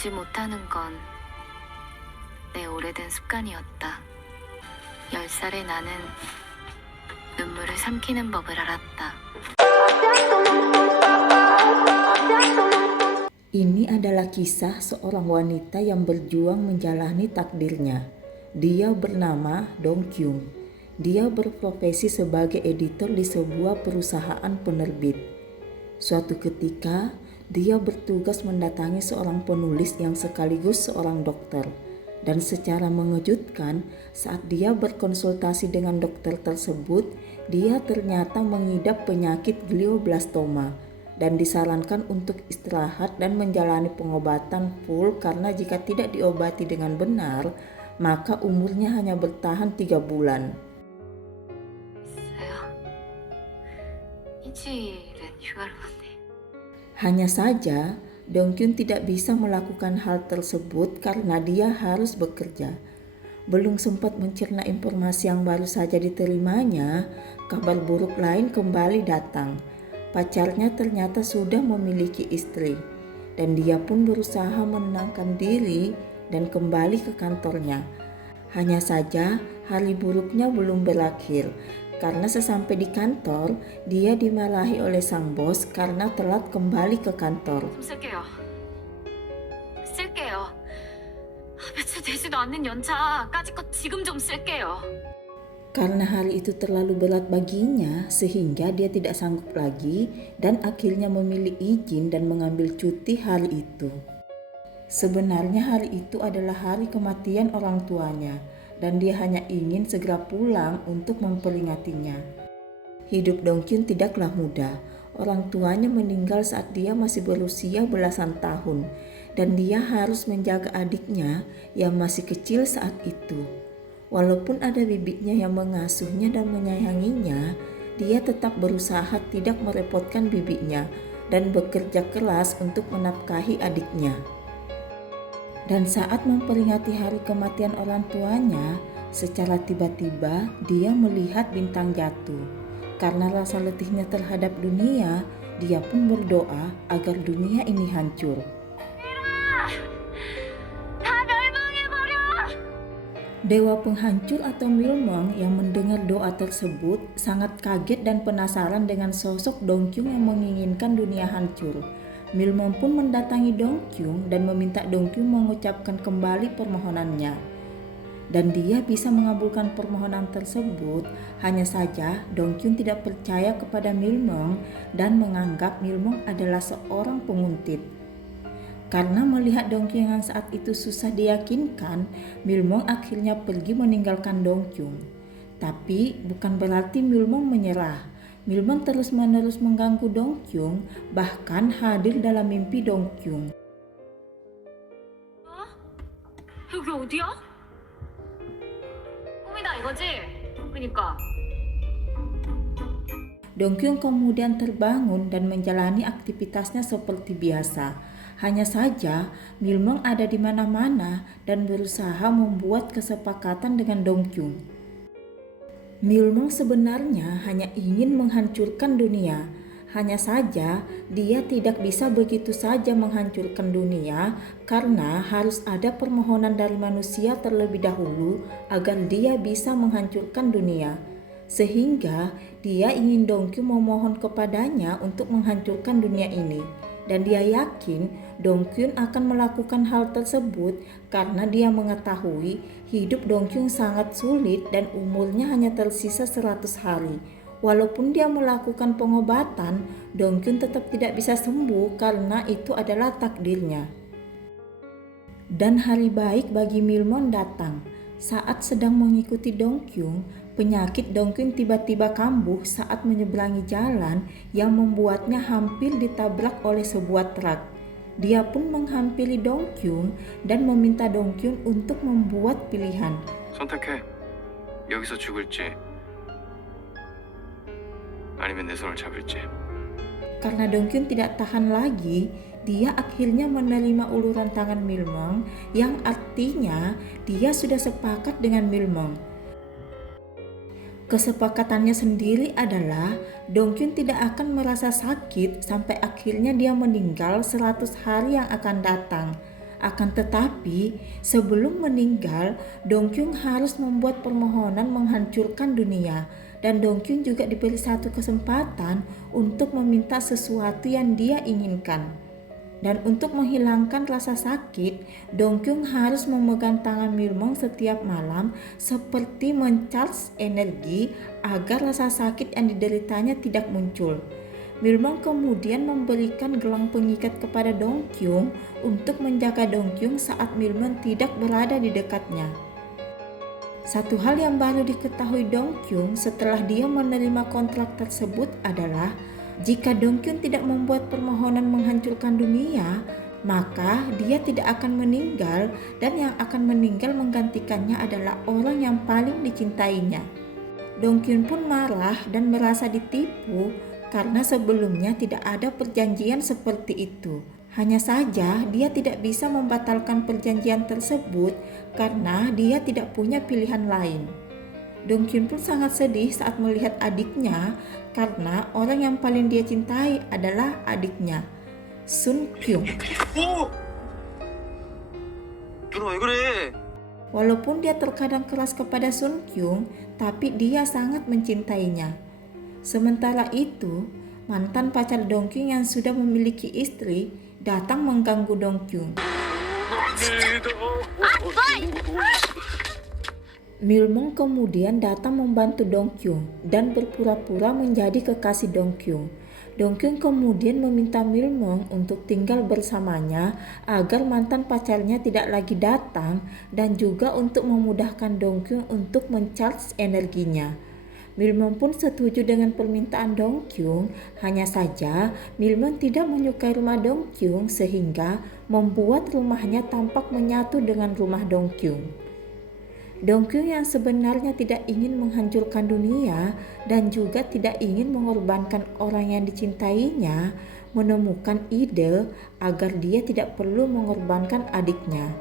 울지 못하는 건 내 오래된 습관이었다. 10살의 나는 눈물을 삼키는 법을 알았다. Ini adalah kisah seorang wanita yang berjuang menjalani takdirnya. Dia bernama Dong Kyung. Dia berprofesi sebagai editor di sebuah perusahaan penerbit. Suatu ketika, dia bertugas mendatangi seorang penulis yang sekaligus seorang dokter. Dan secara mengejutkan, saat dia berkonsultasi dengan dokter tersebut, dia ternyata mengidap penyakit glioblastoma dan disarankan untuk istirahat dan menjalani pengobatan full karena jika tidak diobati dengan benar, maka umurnya hanya bertahan 3 bulan. Hanya saja, Dong Kyung tidak bisa melakukan hal tersebut karena dia harus bekerja. Belum sempat mencerna informasi yang baru saja diterimanya, kabar buruk lain kembali datang. Pacarnya ternyata sudah memiliki istri, dan dia pun berusaha menenangkan diri dan kembali ke kantornya. Hanya saja hari buruknya belum berakhir, karena sesampai di kantor, dia dimarahi oleh sang bos karena telat kembali ke kantor. 쓸게요. 며칠 되지도 않는 연차 까짓 거 지금 좀 쓸게요. Karena hari itu terlalu berat baginya sehingga dia tidak sanggup lagi dan akhirnya memilih izin dan mengambil cuti hari itu. Sebenarnya hari itu adalah hari kematian orang tuanya dan dia hanya ingin segera pulang untuk memperingatinya. Hidup Dong Kyung tidaklah mudah. Orang tuanya meninggal saat dia masih berusia belasan tahun dan dia harus menjaga adiknya yang masih kecil saat itu. Walaupun ada bibinya yang mengasuhnya dan menyayanginya, dia tetap berusaha tidak merepotkan bibinya dan bekerja keras untuk menafkahi adiknya. Dan saat memperingati hari kematian orang tuanya, secara tiba-tiba dia melihat bintang jatuh. Karena rasa letihnya terhadap dunia, dia pun berdoa agar dunia ini hancur. Dewa penghancur atau Milmong yang mendengar doa tersebut sangat kaget dan penasaran dengan sosok Dong Kyung yang menginginkan dunia hancur. Milmong pun mendatangi Dong Kyung dan meminta Dong Kyung mengucapkan kembali permohonannya. Dan dia bisa mengabulkan permohonan tersebut, hanya saja Dong Kyung tidak percaya kepada Milmong dan menganggap Milmong adalah seorang penguntit. Karena melihat Dong Kyung yang saat itu susah diyakinkan, Milmong akhirnya pergi meninggalkan Dong Kyung. Tapi bukan berarti Milmong menyerah. Milmong terus-menerus mengganggu Dong Kyung, bahkan hadir dalam mimpi Dong Kyung. 여기 어디야? 꿈이다 이거지? 그니까. Dong Kyung kemudian terbangun dan menjalani aktivitasnya seperti biasa. Hanya saja, Milmong ada di mana-mana dan berusaha membuat kesepakatan dengan Dong Kyung. Milmong sebenarnya hanya ingin menghancurkan dunia. Hanya saja, dia tidak bisa begitu saja menghancurkan dunia karena harus ada permohonan dari manusia terlebih dahulu agar dia bisa menghancurkan dunia. Sehingga dia ingin Dong Kyung memohon kepadanya untuk menghancurkan dunia ini. Dan dia yakin Dong Kyung akan melakukan hal tersebut karena dia mengetahui hidup Dong Kyung sangat sulit dan umurnya hanya tersisa 100 hari. Walaupun dia melakukan pengobatan, Dong Kyung tetap tidak bisa sembuh karena itu adalah takdirnya. Dan hari baik bagi Milmong datang. Saat sedang mengikuti Dong Kyung, penyakit Dong Kyung tiba-tiba kambuh saat menyeberangi jalan yang membuatnya hampir ditabrak oleh sebuah truk. Dia pun menghampiri Dong Kyung dan meminta Dong Kyung untuk membuat pilihan. 선택해. 여기서 죽을지 아니면 내 손을 잡을지. Karena Dong Kyung tidak tahan lagi, dia akhirnya menerima uluran tangan Milmong yang artinya dia sudah sepakat dengan Milmong. Kesepakatannya sendiri adalah Dong Kyung tidak akan merasa sakit sampai akhirnya dia meninggal 100 hari yang akan datang. Akan Akan tetapi, sebelum meninggal, Dong Kyung harus membuat permohonan menghancurkan dunia. Dan Dong Kyung juga diberi satu kesempatan untuk meminta sesuatu yang dia inginkan. Dan untuk menghilangkan rasa sakit, Dong Kyung harus memegang tangan Milmong setiap malam seperti mencharge energi agar rasa sakit yang dideritanya tidak muncul. Milmong kemudian memberikan gelang pengikat kepada Dong Kyung untuk menjaga Dong Kyung saat Milmong tidak berada di dekatnya. Satu hal yang baru diketahui Dong Kyung setelah dia menerima kontrak tersebut adalah jika Dong Kyung tidak membuat permohonan menghancurkan dunia, maka dia tidak akan meninggal dan yang akan meninggal menggantikannya adalah orang yang paling dicintainya. Dong Kyung pun marah dan merasa ditipu karena sebelumnya tidak ada perjanjian seperti itu. Hanya saja dia tidak bisa membatalkan perjanjian tersebut karena dia tidak punya pilihan lain. Dong Kyung pun sangat sedih saat melihat adiknya karena orang yang paling dia cintai adalah adiknya, Sun Kyung. 오! 누나 왜 그래? Walaupun dia terkadang keras kepada Sun Kyung, tapi dia sangat mencintainya. Sementara itu, mantan pacar Dong Kyung yang sudah memiliki istri datang mengganggu Dong Kyung. Milmong kemudian datang membantu Dong Kyung dan berpura-pura menjadi kekasih Dong Kyung. Dong Kyung kemudian meminta Milmong untuk tinggal bersamanya agar mantan pacarnya tidak lagi datang dan juga untuk memudahkan Dong Kyung untuk mencharge energinya. Milmong pun setuju dengan permintaan Dong Kyung, hanya saja Milmong tidak menyukai rumah Dong Kyung sehingga membuat rumahnya tampak menyatu dengan rumah Dong Kyung. Dong Kyung yang sebenarnya tidak ingin menghancurkan dunia dan juga tidak ingin mengorbankan orang yang dicintainya, menemukan ide agar dia tidak perlu mengorbankan adiknya.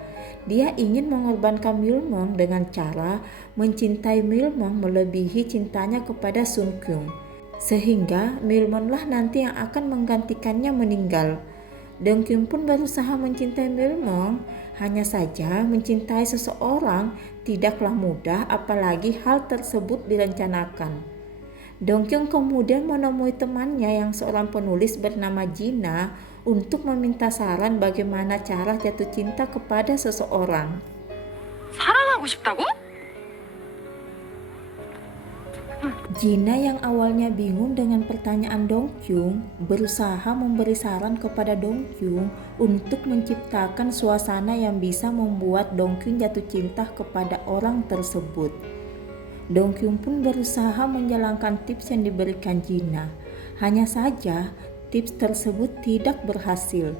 Dia ingin mengorbankan Milmong dengan cara mencintai Milmong melebihi cintanya kepada Sun Kyung. Sehingga Milmong lah nanti yang akan menggantikannya meninggal. Dong Kyung pun berusaha mencintai Milmong, hanya saja mencintai seseorang tidaklah mudah apalagi hal tersebut direncanakan. Dong Kyung kemudian menemui temannya yang seorang penulis bernama Jina untuk meminta saran bagaimana cara jatuh cinta kepada seseorang. 사랑하고 싶다고? Jina yang awalnya bingung dengan pertanyaan Dong Kyung berusaha memberi saran kepada Dong Kyung untuk menciptakan suasana yang bisa membuat Dong Kyung jatuh cinta kepada orang tersebut. Dong Kyung pun berusaha menjalankan tips yang diberikan Jina. Hanya saja tips tersebut tidak berhasil.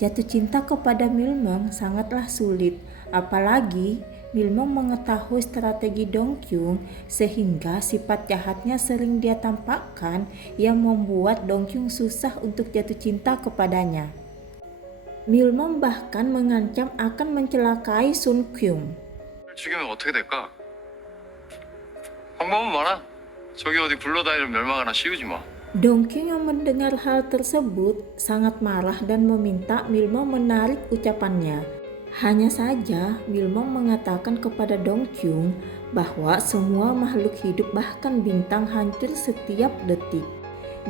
Jatuh cinta kepada Milmong sangatlah sulit, apalagi Milmong mengetahui strategi Dong Kyung sehingga sifat jahatnya sering dia tampakkan yang membuat Dong Kyung susah untuk jatuh cinta kepadanya. Milmong bahkan mengancam akan mencelakai Sun Kyung. 죽이면 어떻게 될까? 방법은 많아. 저기 어디 굴러다니는 멸망 하나 씌우지 마. Dong Kyung yang mendengar hal tersebut sangat marah dan meminta Milmong menarik ucapannya. Hanya saja Milmong mengatakan kepada Dong Kyung bahwa semua makhluk hidup bahkan bintang hancur setiap detik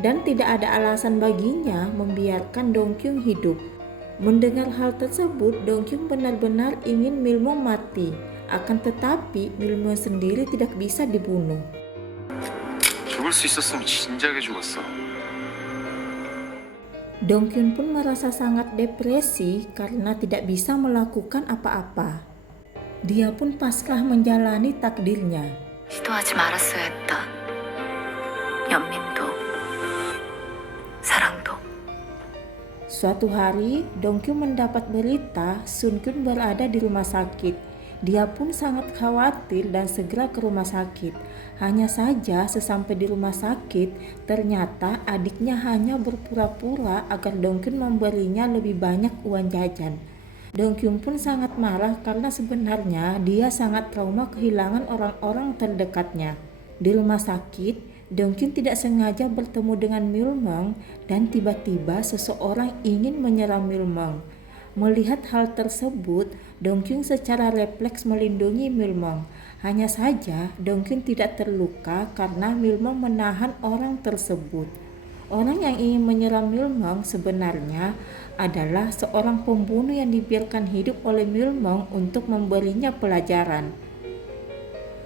dan tidak ada alasan baginya membiarkan Dong Kyung hidup. Mendengar hal tersebut, Dong Kyung benar-benar ingin Milmong mati, akan tetapi Milmong sendiri tidak bisa dibunuh. 죽을 수 있었으면 진작에 죽었어. Dong Kyung pun merasa sangat depresi karena tidak bisa melakukan apa-apa. Dia pun pasrah menjalani takdirnya. 시도하지 말았어야 했다. 연민도 사랑도. Suatu hari, Dong Kyung mendapat berita Sun Kyung berada di rumah sakit. Dia pun sangat khawatir dan segera ke rumah sakit. Hanya saja sesampai di rumah sakit, ternyata adiknya hanya berpura-pura agar Dong Kyung memberinya lebih banyak uang jajan. Dong Kyung pun sangat marah karena sebenarnya dia sangat trauma kehilangan orang-orang terdekatnya. Di rumah sakit, Dong Kyung tidak sengaja bertemu dengan Milmong dan tiba-tiba seseorang ingin menyerang Milmong. Melihat hal tersebut, Dongkyun secara refleks melindungi Milmong. Hanya saja Dongkyun tidak terluka karena Milmong menahan orang tersebut. Orang yang ingin menyerang Milmong sebenarnya adalah seorang pembunuh yang dibiarkan hidup oleh Milmong untuk memberinya pelajaran.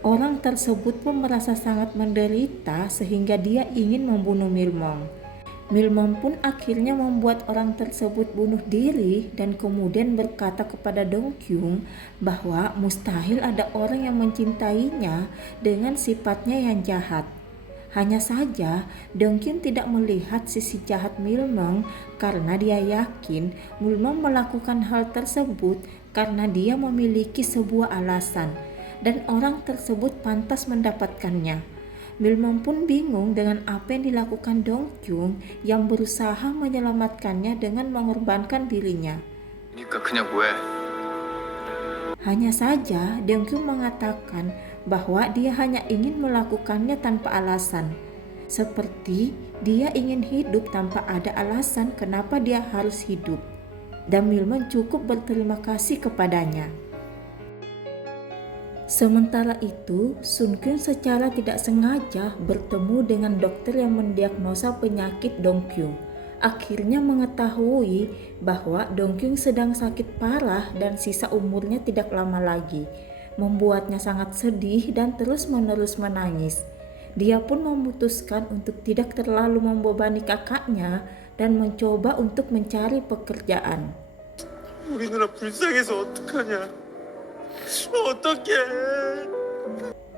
Orang tersebut pun merasa sangat menderita sehingga dia ingin membunuh Milmong. Milmong pun akhirnya membuat orang tersebut bunuh diri dan kemudian berkata kepada Dongkyun bahwa mustahil ada orang yang mencintainya dengan sifatnya yang jahat. Hanya saja Dongkyun tidak melihat sisi jahat Milmong karena dia yakin Milmong melakukan hal tersebut karena dia memiliki sebuah alasan dan orang tersebut pantas mendapatkannya. Milmong pun bingung dengan apa yang dilakukan Dongkyun yang berusaha menyelamatkannya dengan mengorbankan dirinya. 그러니까 그냥 뭐해? Hanya saja Dongkyun mengatakan bahwa dia hanya ingin melakukannya tanpa alasan. Seperti dia ingin hidup tanpa ada alasan kenapa dia harus hidup. Dan Milmong cukup berterima kasih kepadanya. Sementara itu, Sun Kyun secara tidak sengaja bertemu dengan dokter yang mendiagnosa penyakit Dongkyun. Akhirnya mengetahui bahwa Dongkyun sedang sakit parah dan sisa umurnya tidak lama lagi. Membuatnya sangat sedih dan terus-menerus menangis. Dia pun memutuskan untuk tidak terlalu membebani kakaknya dan mencoba untuk mencari pekerjaan. 우리 누나 불쌍해서 어떡하냐? 어떡해?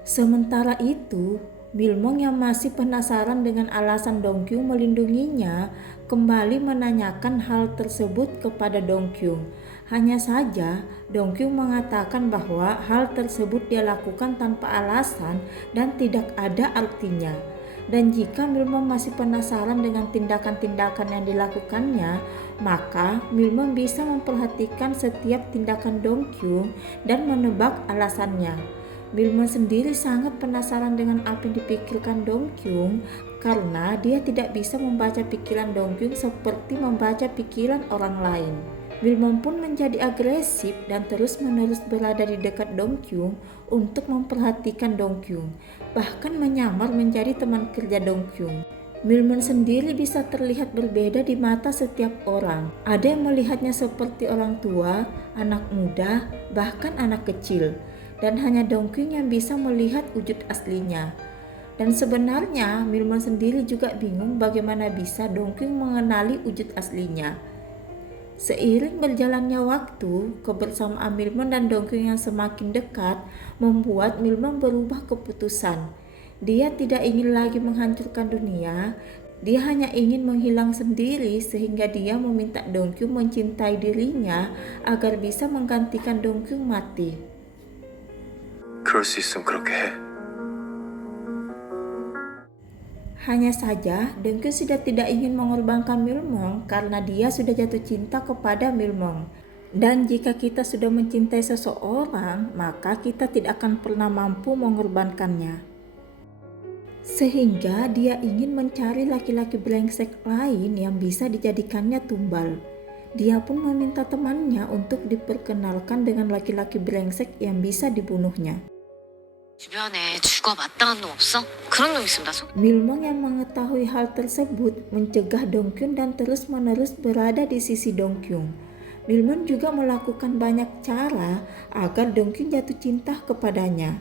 Sementara itu, Milmong yang masih penasaran dengan alasan Dongkyun melindunginya kembali menanyakan hal tersebut kepada Dongkyun. Hanya saja Dongkyun mengatakan bahwa hal tersebut dia lakukan tanpa alasan dan tidak ada artinya. Dan jika Milmong masih penasaran dengan tindakan-tindakan yang dilakukannya, maka Milmong bisa memperhatikan setiap tindakan Dongkyun dan menebak alasannya. Milmong sendiri sangat penasaran dengan apa yang dipikirkan Dongkyun karena dia tidak bisa membaca pikiran Dongkyun seperti membaca pikiran orang lain. Milmong pun menjadi agresif dan terus-menerus berada di dekat Dongkyun untuk memperhatikan Dongkyun, bahkan menyamar menjadi teman kerja Dongkyun. Milmong sendiri bisa terlihat berbeda di mata setiap orang. Ada yang melihatnya seperti orang tua, anak muda, bahkan anak kecil. Dan hanya Dongkyun yang bisa melihat wujud aslinya. Dan sebenarnya Milmong sendiri juga bingung bagaimana bisa Dongkyun mengenali wujud aslinya. Seiring berjalannya waktu, kebersamaan Milmong dan Dongkyun yang semakin dekat membuat Milmong berubah keputusan. Dia tidak ingin lagi menghancurkan dunia, dia hanya ingin menghilang sendiri sehingga dia meminta Dongkyun mencintai dirinya agar bisa menggantikan Dongkyun mati. 그럴 수 있으면 그렇게 해. Hanya saja Dongkyun sudah tidak ingin mengorbankan Milmong karena dia sudah jatuh cinta kepada Milmong. Dan jika kita sudah mencintai seseorang, maka kita tidak akan pernah mampu mengorbankannya. Sehingga dia ingin mencari laki-laki brengsek lain yang bisa dijadikannya tumbal. Dia pun meminta temannya untuk diperkenalkan dengan laki-laki brengsek yang bisa dibunuhnya. 주변에 죽어 마땅한 놈 없어? 그런 놈 있으면 나 속... Milmong yang mengetahui hal tersebut mencegah Dongkyun dan terus-menerus berada di sisi Dongkyun. Milmong juga melakukan banyak cara agar Dongkyun jatuh cinta kepadanya,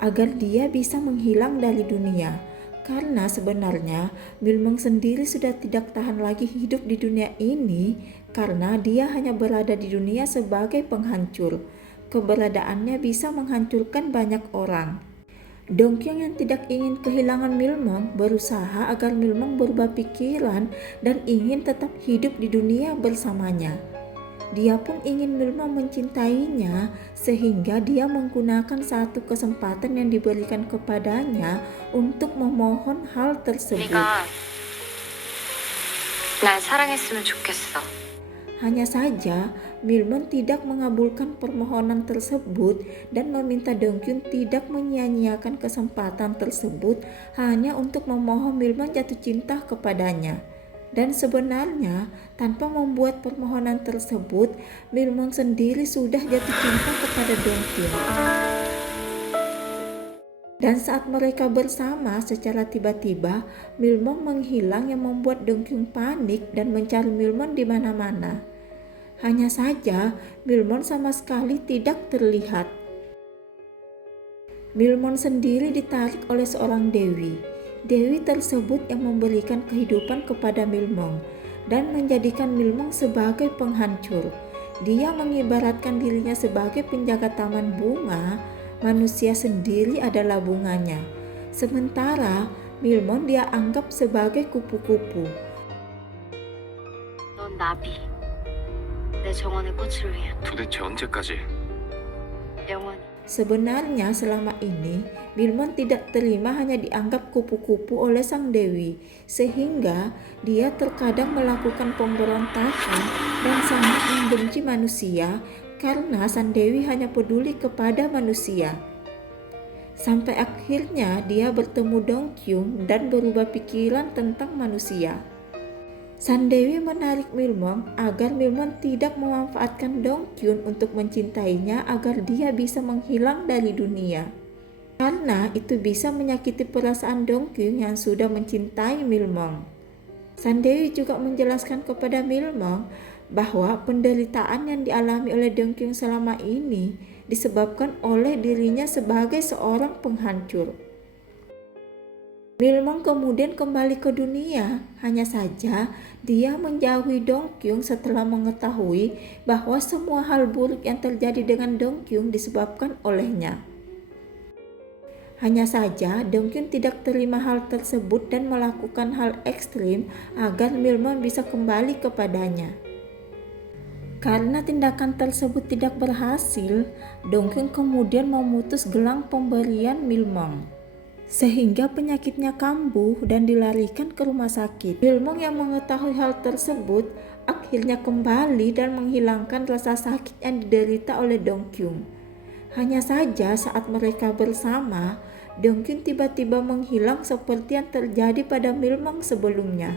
agar dia bisa menghilang dari dunia. Karena sebenarnya Milmong sendiri sudah tidak tahan lagi hidup di dunia ini karena dia hanya berada di dunia sebagai penghancur. Keberadaannya bisa menghancurkan banyak orang. Dongkyun yang tidak ingin kehilangan Milmong berusaha agar Milmong berubah pikiran dan ingin tetap hidup di dunia bersamanya. Dia pun ingin Milmong mencintainya sehingga dia menggunakan satu kesempatan yang diberikan kepadanya untuk memohon hal tersebut. 네가 날 사랑했으면 좋겠어. Hanya saja Milmong tidak mengabulkan permohonan tersebut dan meminta Dongkyun tidak menyia-nyiakan kesempatan tersebut hanya untuk memohon Milmong jatuh cinta kepadanya. Dan sebenarnya tanpa membuat permohonan tersebut, Milmon sendiri sudah jatuh cinta kepada Dongkyun. Dan saat mereka bersama, secara tiba-tiba Milmon menghilang yang membuat Dongkyun panik dan mencari Milmon di mana-mana. Hanya saja Milmon sama sekali tidak terlihat. Milmon sendiri ditarik oleh seorang dewi. Dewi tersebut yang memberikan kehidupan kepada Milmon dan menjadikan Milmon sebagai penghancur. Dia mengibaratkan dirinya sebagai penjaga taman bunga. Manusia sendiri adalah bunganya. Sementara Milmon dia anggap sebagai kupu-kupu. 넌 나비. 내 정원의 꽃을 위한 도대체 언제까지? 영원히. Sebenarnya selama ini Milmon tidak terima hanya dianggap kupu-kupu oleh sang dewi, sehingga dia terkadang melakukan pemberontakan dan sangat membenci manusia karena sang dewi hanya peduli kepada manusia. Sampai akhirnya dia bertemu Dongkyun dan berubah pikiran tentang manusia. Sang dewi menarik Milmon agar Milmon tidak memanfaatkan Dongkyun untuk mencintainya agar dia bisa menghilang dari dunia. Karena itu bisa menyakiti perasaan Dongkyun yang sudah mencintai Milmon. Sang dewi juga menjelaskan kepada Milmon bahwa penderitaan yang dialami oleh Dongkyun selama ini disebabkan oleh dirinya sebagai seorang penghancur. Milmon kemudian kembali ke dunia, hanya saja dia menjauhi Dongkyun setelah mengetahui bahwa semua hal buruk yang terjadi dengan Dongkyun disebabkan olehnya. Hanya saja Dongkyun tidak terima hal tersebut dan melakukan hal ekstrim agar Milmon bisa kembali kepadanya. Karena tindakan tersebut tidak berhasil, Dongkyun kemudian memutus gelang pemberian Milmon, sehingga penyakitnya kambuh dan dilarikan ke rumah sakit. Milmon yang mengetahui hal tersebut akhirnya kembali dan menghilangkan rasa sakit yang diderita oleh Dongkyun. Hanya saja saat mereka bersama, Dongkyun tiba-tiba menghilang seperti yang terjadi pada Milmon sebelumnya.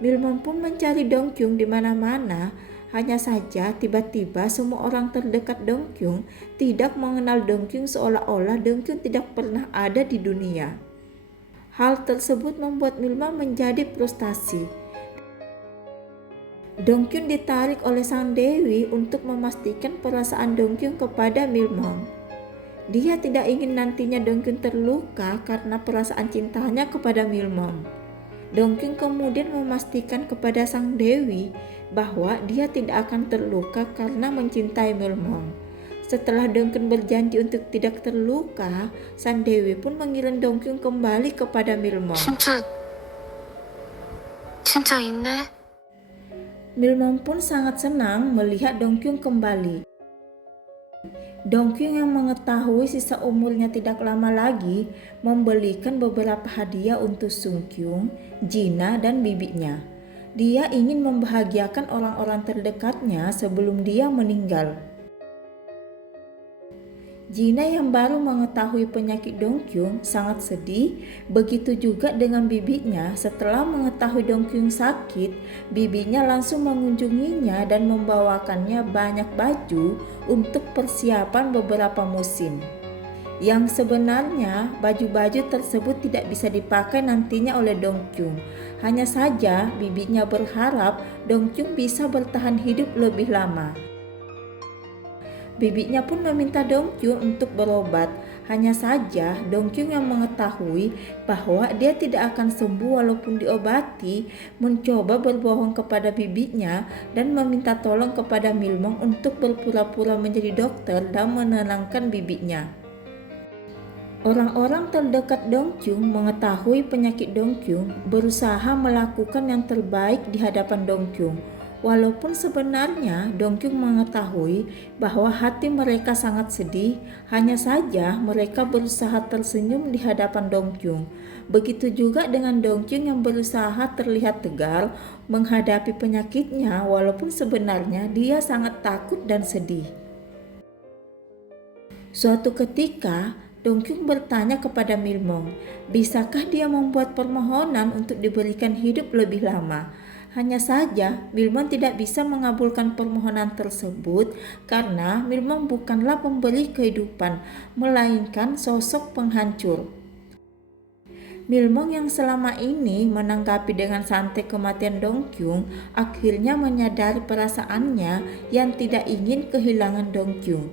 Milmon pun mencari Dongkyun di mana-mana. Hanya saja tiba-tiba semua orang terdekat Dongkyun tidak mengenal Dongkyun, seolah-olah Dongkyun tidak pernah ada di dunia. Hal tersebut membuat Milmon menjadi frustasi. Dongkyun ditarik oleh sang dewi untuk memastikan perasaan Dongkyun kepada Milmon. Dia tidak ingin nantinya Dongkyun terluka karena perasaan cintanya kepada Milmon. Dongkyun kemudian memastikan kepada sang dewi bahwa dia tidak akan terluka karena mencintai Milmon. Setelah Dongkyun berjanji untuk tidak terluka, sang dewi pun mengirim Dongkyun kembali kepada Milmon. 진짜 있네. Milmon pun sangat senang melihat Dongkyun kembali. Dongkyun yang mengetahui sisa umurnya tidak lama lagi membelikan beberapa hadiah untuk Sungkyung, Jina, dan bibinya. Dia ingin membahagiakan orang-orang terdekatnya sebelum dia meninggal. Jina yang baru mengetahui penyakit Dongkyun sangat sedih, begitu juga dengan bibinya. Setelah mengetahui Dongkyun sakit, bibinya langsung mengunjunginya dan membawakannya banyak baju untuk persiapan beberapa musim. Yang sebenarnya baju-baju tersebut tidak bisa dipakai nantinya oleh Dongkyun. Hanya saja bibinya berharap Dongkyun bisa bertahan hidup lebih lama. Bibinya pun meminta Dongkyun untuk berobat. Hanya saja Dongkyun yang mengetahui bahwa dia tidak akan sembuh walaupun diobati, mencoba berbohong kepada bibinya dan meminta tolong kepada Milmon untuk berpura-pura menjadi dokter dan menenangkan bibinya. Orang-orang terdekat Dongkyun mengetahui penyakit Dongkyun, berusaha melakukan yang terbaik di hadapan Dongkyun. Walaupun sebenarnya Dongkyun mengetahui bahwa hati mereka sangat sedih, hanya saja mereka berusaha tersenyum di hadapan Dongkyun. Begitu juga dengan Dongkyun yang berusaha terlihat tegar menghadapi penyakitnya, walaupun sebenarnya dia sangat takut dan sedih. Suatu ketika Dongkyung bertanya kepada Milmong, bisakah dia membuat permohonan untuk diberikan hidup lebih lama? Hanya saja Milmong tidak bisa mengabulkan permohonan tersebut karena Milmong bukanlah pemberi kehidupan, melainkan sosok penghancur. Milmong yang selama ini menanggapi dengan santai kematian Dongkyung akhirnya menyadari perasaannya yang tidak ingin kehilangan Dongkyung.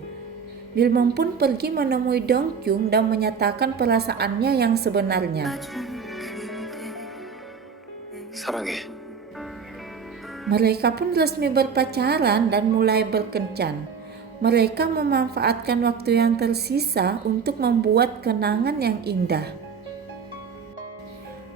Milmong pun pergi menemui Dongkyung dan menyatakan perasaannya yang sebenarnya. 사랑해. Mereka pun resmi berpacaran dan mulai berkencan. Mereka memanfaatkan waktu yang tersisa untuk membuat kenangan yang indah.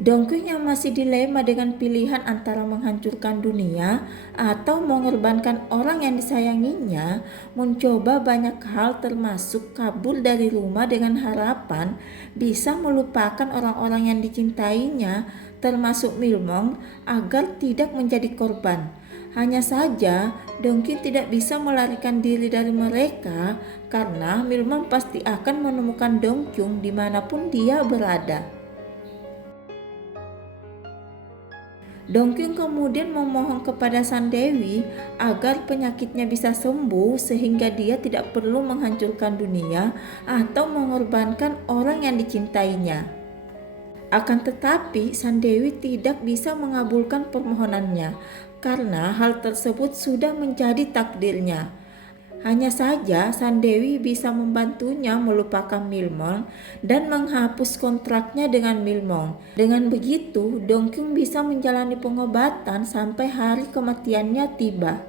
Dongkyung yang masih dilema dengan pilihan antara menghancurkan dunia atau mengorbankan orang yang disayanginya, mencoba banyak hal termasuk kabur dari rumah dengan harapan bisa melupakan orang-orang yang dicintainya, termasuk Milmong, agar tidak menjadi korban. Hanya saja Dongkyung tidak bisa melarikan diri dari mereka karena Milmong pasti akan menemukan Dongkyung dimanapun dia berada. Dongkyung kemudian memohon kepada Sang Dewi agar penyakitnya bisa sembuh sehingga dia tidak perlu menghancurkan dunia atau mengorbankan orang yang dicintainya. Akan tetapi Sang Dewi tidak bisa mengabulkan permohonannya karena hal tersebut sudah menjadi takdirnya. Hanya saja Sang Dewi bisa membantunya melupakan Milmong dan menghapus kontraknya dengan Milmong. Dengan begitu, Dongkyung bisa menjalani pengobatan sampai hari kematiannya tiba.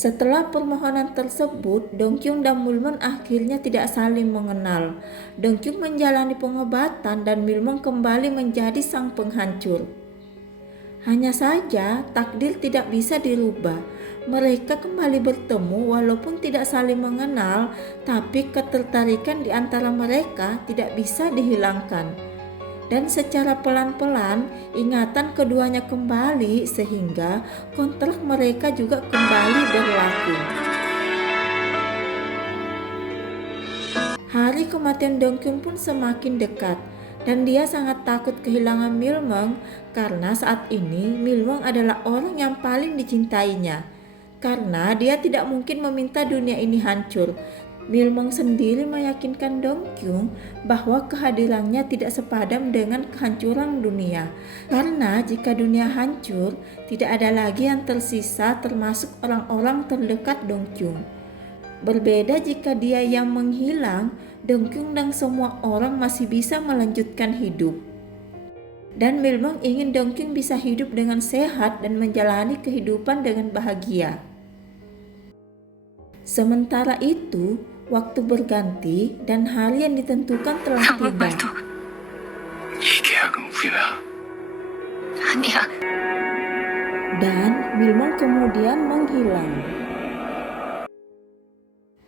Setelah permohonan tersebut, Dongkyung dan Milmong akhirnya tidak saling mengenal. Dongkyung menjalani pengobatan dan Milmong kembali menjadi sang penghancur. Hanya saja takdir tidak bisa dirubah. Mereka kembali bertemu walaupun tidak saling mengenal, tapi ketertarikan di antara mereka tidak bisa dihilangkan. Dan secara pelan-pelan ingatan keduanya kembali sehingga kontrak mereka juga kembali berlaku. Hari kematian Dongkyung pun semakin dekat. Dan dia sangat takut kehilangan Milmong karena saat ini Milmong adalah orang yang paling dicintainya. Karena dia tidak mungkin meminta dunia ini hancur. Milmong sendiri meyakinkan Dongkyung bahwa kehadirannya tidak sepadan dengan kehancuran dunia. Karena jika dunia hancur, tidak ada lagi yang tersisa termasuk orang-orang terdekat Dongkyung. Berbeda jika dia yang menghilang, Dongkyung dan semua orang masih bisa melanjutkan hidup. Dan Milmong ingin Dongkyung bisa hidup dengan sehat dan menjalani kehidupan dengan bahagia. Sementara itu, waktu berganti dan hari yang ditentukan telah tiba. 이 계약은 우리야. 아니야. Dan Milmong kemudian menghilang.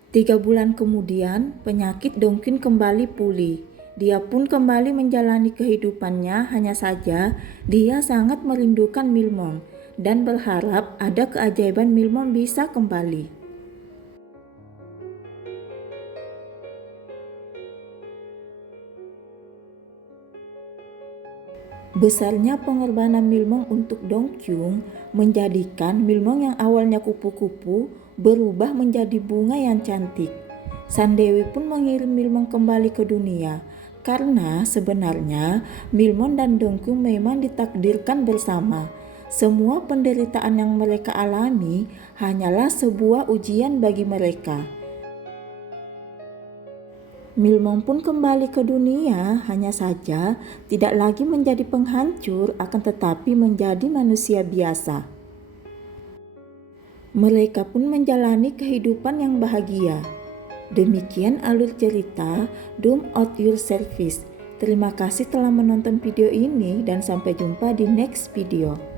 3 bulan kemudian, penyakit Dongkyung kembali pulih. Dia pun kembali menjalani kehidupannya, hanya saja dia sangat merindukan Milmong dan berharap ada keajaiban Milmong bisa kembali. Besarnya pengorbanan Milmong untuk Dongkyung menjadikan Milmong yang awalnya kupu-kupu berubah menjadi bunga yang cantik. Sang Dewi pun mengirim Milmong kembali ke dunia karena sebenarnya Milmong dan Dongkyung memang ditakdirkan bersama. Semua penderitaan yang mereka alami hanyalah sebuah ujian bagi mereka. Milmong pun kembali ke dunia, hanya saja tidak lagi menjadi penghancur, akan tetapi menjadi manusia biasa. Mereka pun menjalani kehidupan yang bahagia. Demikian alur cerita Doom at Your Service. Terima kasih telah menonton video ini dan sampai jumpa di next video.